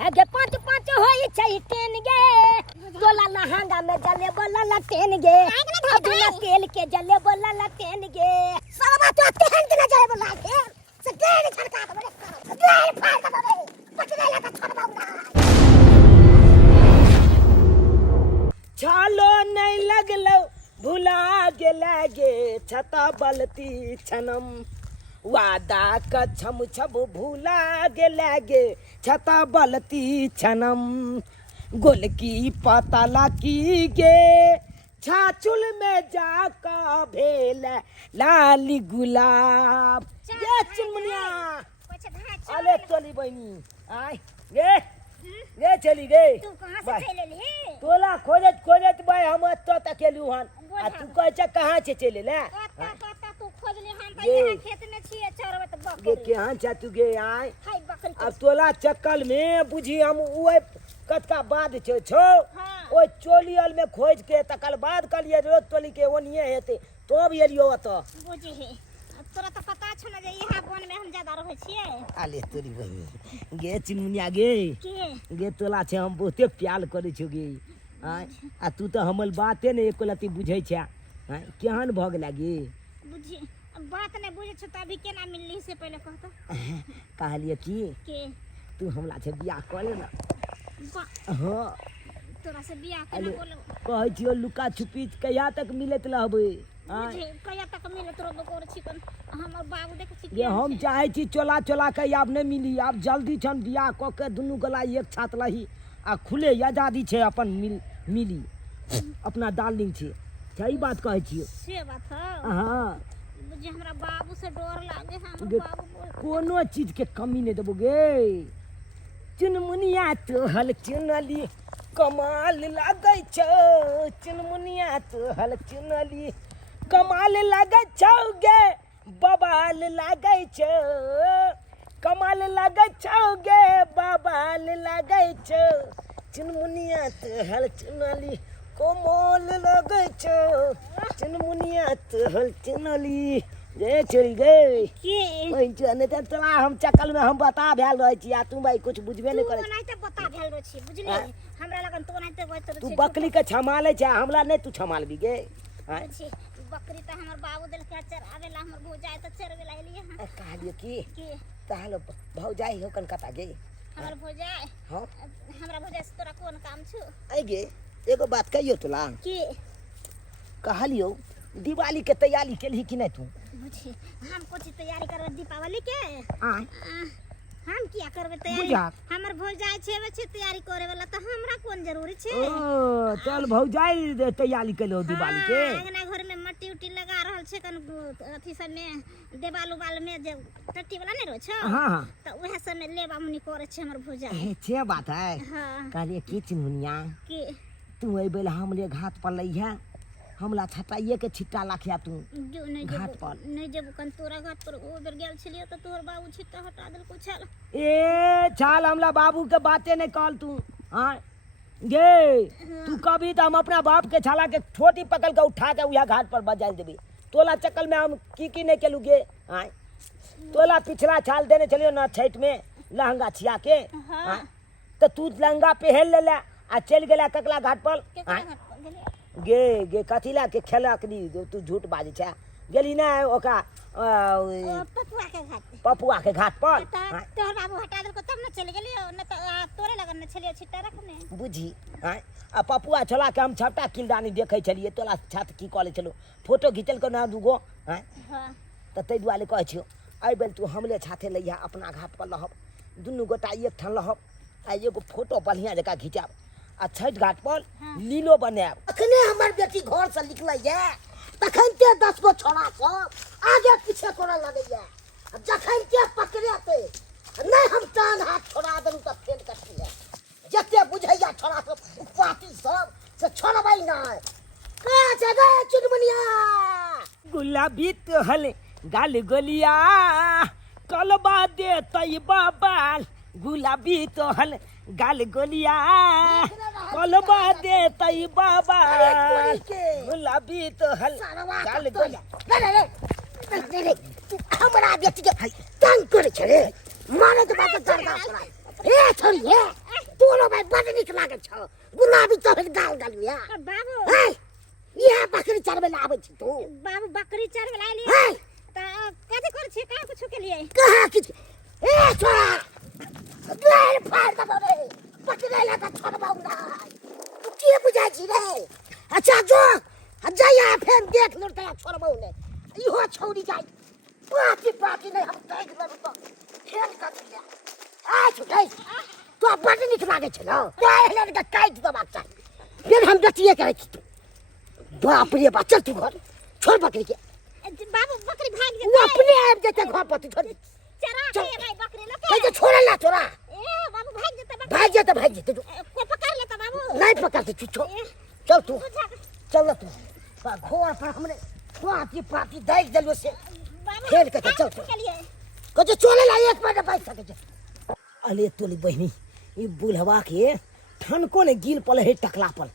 है गे पाँच पाँच होई छै टेन गे तोला लहंगा में जले बोला लटेन गे बिना तेल के जले बोला लटेन गे सारा तो तेल के ना जले बोला के से तेल छड़का दे तेल फाड़ दे पटले लगा छोड़ दूंगा छालो नहीं लगलो भुला गेला गे छता बलती छनम वादा का छम छब भूला गेला गे छता बलती छनम गोलकी पतला की गे छाचुल में जाका भेल लाली गुलाब ये चुनमुनिया अले चली बहनी आय गे चली गई तू कहां से चले ले तोला खोजत खोजत भाई हम तो तकेलू हन आ तू कह छ कहां से चले ले तू खोज ले हम त यहाँ खेत में छिए चरवत बकरी गे केहां छ तू गे आय हाय बकरी अब तोला चक्कल में बुझी हम ओए कतका बाद छो ओ चोलियल में खोज के तकल बाद कलिए रोज तोली के ओनिए हेते तो भी एलियो त बुझी हे तोरा त पता छ न जे यहाँ वन में हम ज्यादा रहै छिए आले तोरी बहिनी गे चिनमुनिया गे गे तोला छे हम बहुते प्यार करे छो गे आ तू तो हमल बाते ने एको लती बुझै छ केहन भ गेला गे बुझी बात ने बुझे छ त अभी केना मिलली से पहले कहतो कहलिए की के तू हमरा से बियाह कर ले ना हां तोरा से बियाह केना बोलो कहै छियो लुका छुपी कहिया तक मिलत रहबै बुझी कहिया तक मिलत रहबो कर छिकन हमर बाबू देख छी ये हम चाहे छी चोला चोला के आब नहीं मिली आब जल्दी छन बियाह क के दुनू गला एक छात लही आ खुले आजादी छे अपन मिली अपना डार्लिंग छे सही बात कहै छियो से बात ह हां बुझी हमरा बाबू से डर लागे हमर बाबू कोनो चीज के कमी नहीं देबो गे चुनमुनिया तो हल चुनली कमाल लागै छ चुनमुनिया तो हल चुनली कमाल लागै छ गे बबाल लागै छ कमाल लागै छ गे बबाल लागै छ चुनमुनिया तो हल चुनली कमाल लागै छ चुनमुनिया तो हल चुनली गे चली गई के ओइ जने त तोरा हम चक्कल में हम बता भेल रहै छी आ तू भाई कुछ बुझबे नहीं करे तू नहीं त बता भेल रह छी बुझली हमरा लगन तो नहीं त बत तू बकरी के छमाले छ हमरा नहीं तू छमालबी गे बुझी बकरी त हमर बाबू देल के चरावेला हमर भौजाई त चरवेला एलिए हां कहलिए की के ताल भौजाई हो कन कता गे हमर भौजाई हां हमरा भौजाई से तोरा कोन काम छु आई गे एगो बात कहियो तोला के कहलियो दिवाली के तैयारी केलही कि नहीं तू बुझी हम कुछ तैयारी करब दीपावली के हां हम किया करबे तैयारी हमर भौजाई छेबे छै तैयारी करे वाला त हमरा कोन जरूरी छै ओ चल भौजाई तैयारी केलो दिवाली के अंगना घर में मट्टी उट्टी लगा रहल छै कन अथी सब में देवाल उबाल में जे टट्टी वाला नहीं रह छ हां त ओहे सब में लेबा मुनी करे छै हमर भौजाई ए छे बात है हां कहलिए की चिन्हुनिया के तू ए बेला हमरे घाट पर लइहा हमला छटाइए के छिट्टा लाखिया तू जो नहीं घाट पर नहीं जब कन तोरा घाट पर ओ बेर गेल छलिए त तोहर बाबू छिट्टा हटा देल को छल ए छाल हमला बाबू के बातें नहीं कहल तू हां गे तू कभी तो हम अपना बाप के छाला के छोटी पकड़ के उठा के उया घाट पर बजाल देबे तोला चक्कल में हम की नहीं केलू गे हां तोला पिछला छाल देने चलियो ना छैठ में लहंगा छिया के हां तो तू लहंगा पहन ले आ चल गेला ककला घाट पर केकरा घाट पर गेले गे गे कथिला के खेलक नी तू झूठ बाजे छ गेली ना ओका पपुआ के घाट पर तोहर बाबू हटा देल को तब न चल गेलियो न त तोरे लगन न छलिए छिट्टा रखने बुझी आ पपुआ छला के हम छपटा किलदानी देखै छलिए तोला छात की कॉलेज चलो फोटो घिचल को ना दुगो हां त तै दुआले कहै छियो आई बेल तू हमले छाते लइहा अपना घाट पर लहब दुनु गोटा एक ठन लहब आ एगो फोटो बढ़िया जका घिचाब आ छठ घाट पर लीलो बनाब अखने हमर बेटी घर से निकलै है तखन के 10 गो छोरा सब आगे पीछे कोना लगे है जखन के पकड़ेते नहीं हम टांग हाथ छोड़ा देलू त फेल करती है जते बुझैया छोरा सब पार्टी सब से छोड़बै नहीं का जगह चुनमुनिया गुलाबी तो हल गाल गलिया कलबा दे तई बाबाल गुलाबी तो हल गाल गलिया कलबा दे तई बाबा गुलाबी तो हल गाल गलिया रे हमरा बेटी के तंग करे छे माने तो बात कर ए छोरी ए लागे छ गुलाबी चढ़ गाल गलिया बाबू हे ये बकरी चरबे ला आबै छी तू बाबू बकरी चरबे ला लिए हे त कथि कर छी का कुछ के लिए कहा किछ ए छोरा गैर फाड़ दबो रे पकड़े ला त छोड़बाऊंगा तू के बुझाई छी रे अच्छा जो जया फेन देख लो त छोड़बाऊ ने इहो छौरी जाई पार्टी नहीं हम देख लेब तो फेन कर दिया आ छुटै तो बड़ निक लागे छ न गैर लड़का काट दबाक चाहिए फिर हम दतिए करे छी तू बाप रे बा चल तू घर छोड़ बकरी के बाबू बकरी भाग वो अपने आप जते घर पर तू छोड़ चरा के भाई बकरी न कैसे छोड़ा ला छोरा ए बाबू भाग जेता भाग जेते तू को पकड़ लेता बाबू नहीं पकड़ते तू चल तू चल तू घोड़ पर हमने पार्टी देख दलियो से खेल के चल तू कते चले ला एक मिनट बैठ सके छ अले तोली बहिनी ई बुलहवा के ठनको ने गिल पल है टकला पल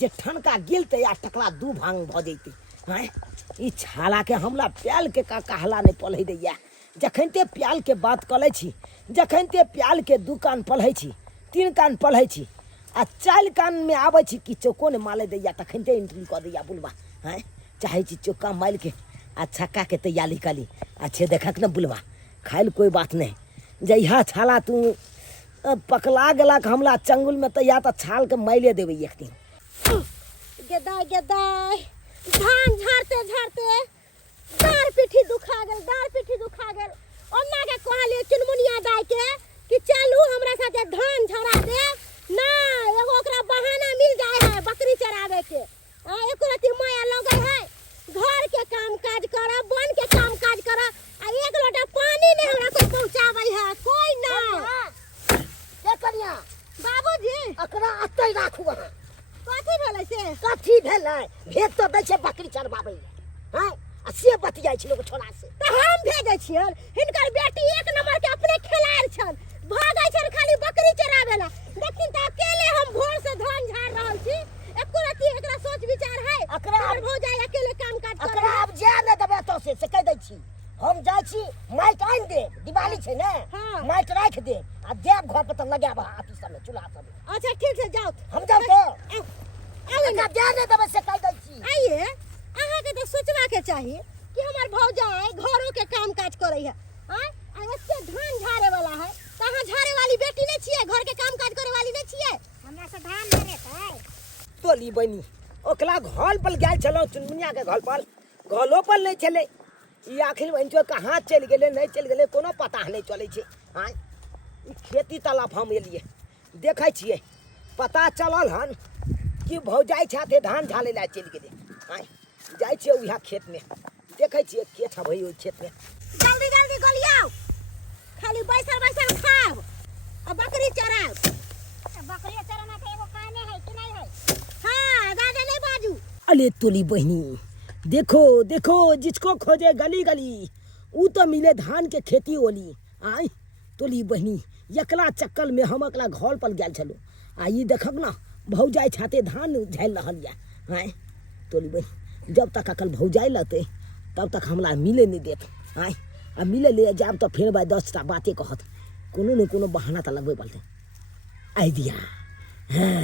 जे ठनका गिल ते या टकला दू भांग भ जैते हैं ई छाला के हमला प्याल के का कहला ने पल है दैया जखन ते प्याल के बात कले छी जखन ते प्याल के दू कान पलहै छी तीन कान पलहै छी आ चाल कान में आबै छी कि चौको ने माले दैया तखन ते एंट्री क दैया बुलवा हैं चाहे छी चौका माल के आ छक्का के तैयारी कली अच्छे देखक न बुलवा खाइल कोई बात नहीं जइहा छाला तू पकला गेला के हमला चंगुल में तैया त छाल के माइले देबे एक दिन गदाय गदाय धान झाड़ते झाड़ते डार पीठी दुखा गेल ओन्ना के कहले चुनमुनिया दाई के कि चलू हमरा साथे धान झड़ा दे ना एगो ओकरा बहाना मिल जाए है बकरी चरावे के आ एको रति माया लगे है घर के काम काज कर बन के काम काज कर आ एक लोटा पानी ने हमरा को पहुंचावे है कोई ना के करिया बाबूजी अकरा अतै राखू अहाँ कथि भेलै से कथी भेलै भेज तो दै छै बकरी चरबाबै हैं आ से बतियाइ छै लोग छोड़ा से त हम भेजै छियन हिनकर बेटी एक नंबर के अपने खेलाड़ छन भागै छन खाली बकरी चरावे ला देखिन त अकेले हम भोर से धान झाड़ रहल छी एको रति एकरा सोच विचार है अकरा हो जाए अकेले काम काज कर अकरा अब जा न देबे तो से कह दै छी हम जाइ छी माइट आइन दे दिवाली छै ने हाँ। माइट राख दे आ देव घर पर त लगाब आती सब में चूल्हा सब में अच्छा ठीक है जाओ हम जाओ तो आवे अकरा जा न देबे से कह दै छी आइए अहाँ के तो सोचवा के चाहिए कि हमार भौजाई घरों के काम काज करे है हां आ एते धान झाड़े वाला है कहां झाड़े वाली बेटी नहीं छिए घर के काम काज करे वाली नहीं छिए हमरा से धान झरे है तोली बनी ओकला घर पर गेल छलो चुनमुनिया के घर पर घलो पर नहीं चले ई आखिर बंचो कहाँ चल गेले नहीं चल गेले कोनो पता नहीं चले छे हां ई खेती तालाब हम एलिए देखै छिए पता चलल हन कि भौजाई छाथे धान झाले ला चल गेले हां जाय छिए उहा खेत में देखै छिए के छ भई ओइ खेत में जल्दी जल्दी गोलियाओ खाली बैसल खाब आ बकरी चराब बकरी चराना के एगो कामे है कि नहीं है हां दादा नहीं बाजू अले तोली बहनी देखो देखो जिसको खोजे गली गली ऊ तो मिले धान के खेती होली आई तोली बहनी एकला चक्कर में हम अकला घर पर गेल छलो आ ई देखब ना भौजाई छाते धान झैल रहल या आई तोली बहनी जब तक अकल भौजाई लते तब तक हमला मिले नहीं देत आई आ मिले ले जाब तो फिर भाई 10टा बातें कहत कोनो न कोनो बहाना त लगबे पड़ते आइडिया हां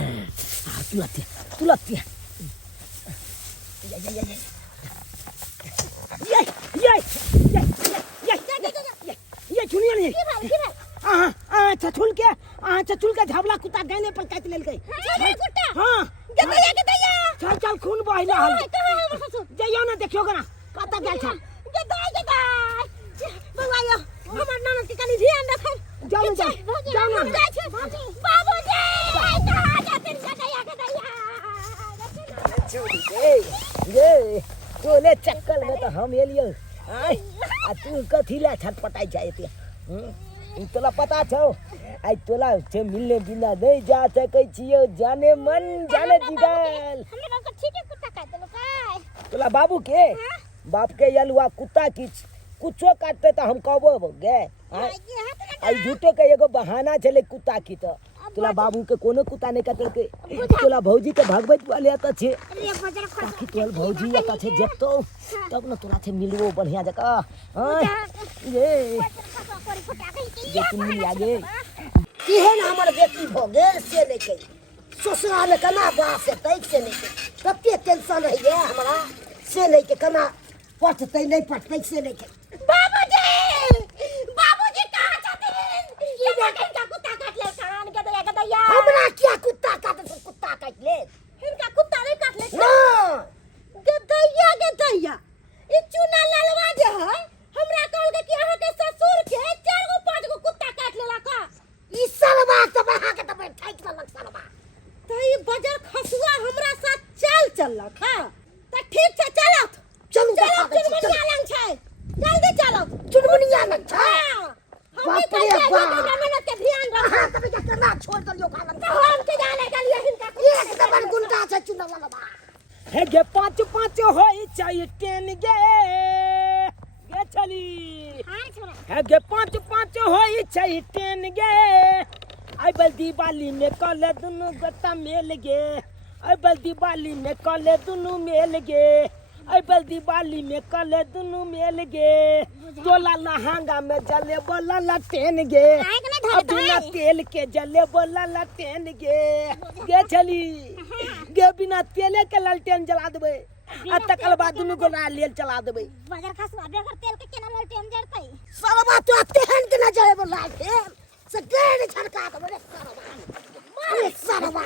तुलत ये चुनिया नहीं छुल के झाबला कुत्ता गैले पर काट लेल गई कुत्ता हां चल चल खून बहिला हल जइयो ना देखियो ना कत गेल छ बंगायो हमर ननद के कनी ध्यान रखो जाओ बाबूजी कहां जाते जगैया के दैया छोड़ी दे ये तोले चक्कर में तो हम एलियो आई आ तू कथी ला छटपटाई जाए तोला पता छौ आई तोला से मिलने बिना नहीं जा सकै छियो जाने मन जाने जिगल हमने लोग ठीक है कुत्ता काट देलो काय तोला बाबू के बाप के यलुआ कुत्ता की कुछो काटते तो हम कहबो गे आई झूठो के एगो बहाना चले कुत्ता की तो तोला बाबू के कोनो कुत्ता नहीं काटल के तोला भौजी के भगवत वाले त छे ताकि तोल भौजी आता छे जतो तब न तोरा से मिलबो बढ़िया जका हां ये तुम मिल आगे केहन हमर बेटी भ गेल से नहीं कही ससुराल में कना बात से तैक से नहीं के कते टेंशन है ये हमरा से नहीं के कना पटतै नहीं पटतै से नहीं के बाबूजी कहाँ छथिन ये देखें का कुत्ता काट ले कान के दया के दैया हमरा क्या कुत्ता काट से कुत्ता काट ले इनका कुत्ता नहीं काट ले ना के दैया ई चूना लालवा जे है हमरा कहल के कि अहाँ के ससुर के 4 गो 5 गो कुत्ता काट लेला का ई सरवा तो बहा के तो बैठाई के लग सरवा तो ई बजर खसुआ हमरा साथ चललक हां त ठीक छै चलत चलू चलो चुनमुनिया लंग छै जल्दी चलो चुनमुनिया लंग छै बाप रे बाप मेहनत के ध्यान रख हां तब क्या करना छोड़ दियो खाना तो हम के जाने के लिए इनका एक दबन गुंडा छै चुना वाला हे गे 5 होई चाहिए टेन गे चली हां छोरा हे गे 5 होई चाहिए टेन गे आई बल दिवाली में कले दुनु गट्टा मेल गे आई बल दिवाली में कले दुनु मेल गे आई बल दिवाली में कले दुनु मेल गे तोला लहंगा में जले बोला लटेन गे बिना तेल के जले बोला लटेन गे चली गे बिना तेले के ललटेन जला देबे आ तकर बाद दुनु गोला लेल चला देबे बजर खसुआ बेगर तेल के केना ललटेन जड़तै सरवा तो तेहन के न जाए बोला के से गेड़ छड़का दे रे सरवा अरे सरवा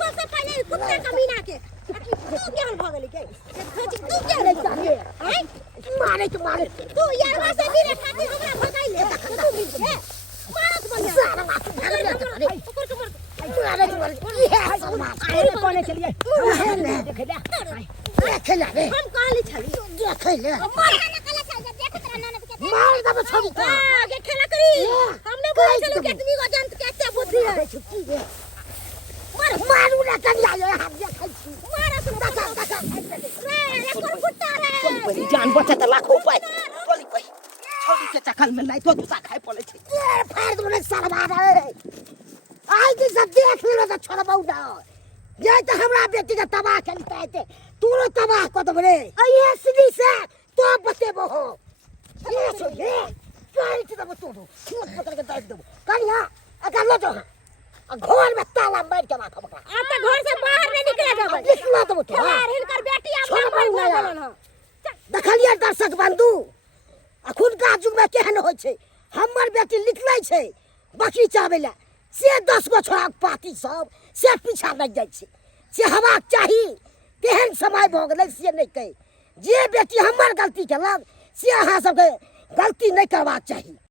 तो से पहले कुत्ता कमीना के तू केहन भ गेली के तू केहन चाहिए हैं मारे तू यारवा से भी खातिर हमरा भगाई ले तू मिल के मारत बढ़िया सरवा तू भाग ले ऊपर मारे ये सरवा अरे कोने चलिए देख ले रे हम कहली छली देख ले मार ना कला चल देखत रहना न के मार दब छोड़ी का आगे खेला करी हमने बोल चलो कितनी को जंत के अच्छा बुद्धि है छुट्टी दे मारू ना कन्या ये हाथ देख छी मारा तुम दका रे कौन कुत्ता रे जान बचा त लाखों पाए बोली पाई छोड़ी के चकल में नहीं तो दूसरा खाए पड़े छे ये फाड़ दो रे सरवा रे आज जे सब देख ले तो छोड़ बहुदा ये तो हमरा बेटी का तबाह करता है तू रो तबाह कर दब रे ये सीधी से तो बतेबो हो ये सो ये काई के दब तू खून पकड़ के दाब दब कन्या अगर लो तो घर में ताला मार के रखब आप तो घर से बाहर नहीं निकले जाबे निकला दब तो यार हिनकर बेटी आप छोड़ बोल बहुदा बोलन ह देखलिए दर्शक बंधु अखुन का युग में केहन होय छै हमर बेटी निकलै छै बकरी चाबेला से 10 गो छोड़ा पाती सब से पीछा लग जाय छै से हवा चाही तेहन समय भ गेलै से नहीं कहे जे बेटी हमर गलती केलक से अहाँ सबके गलती नहीं करबाक चाही।